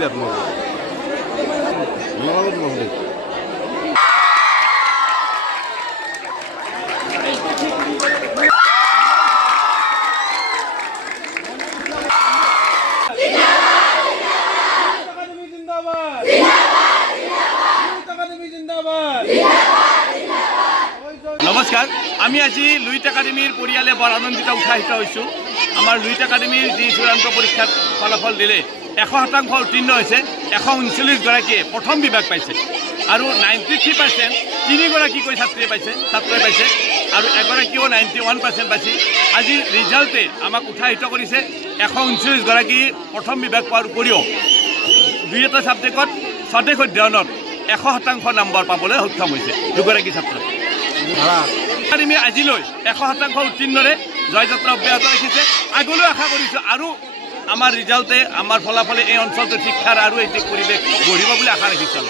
বিৰাট মজা নমস্কাৰ আমি আজি লুইট একাডেমীৰ পৰিয়ালে বৰ আনন্দিত উৎসাহিত হৈছোঁ আমাৰ লুইট একাডেমীৰ যি চূড়ান্ত পৰীক্ষাত ফলাফল দিলে 100% উত্তীৰ্ণ হৈছে 139 গৰাকীয়ে প্ৰথম বিভাগ পাইছে আৰু 93% তিনিগৰাকীকৈ ছাত্ৰীয়ে পাইছে আৰু এগৰাকীও 91% পাইছে আজি ৰিজাল্টে আমাক উৎসাহিত কৰিছে 139 গৰাকী প্ৰথম বিভাগ পোৱাৰ উপৰিও দুই এটা ছাবজেক্টত স্বদেশ অধ্যয়নত 100% নম্বৰ পাবলৈ সক্ষম হৈছে দুগৰাকী ছাত্ৰ একাডেমী আজিলৈ 100% উত্তীৰ্ণৰে জয়যাত্ৰা অব্যাহত ৰাখিছে আগলৈ আশা কৰিছোঁ আৰু আমাৰ ৰিজাল্টে আমাৰ ফলাফলে এই অঞ্চলটোৰ শিক্ষাৰ আৰু এই পৰিৱেশ গঢ়িব বুলি আশা ৰাখিছোঁ।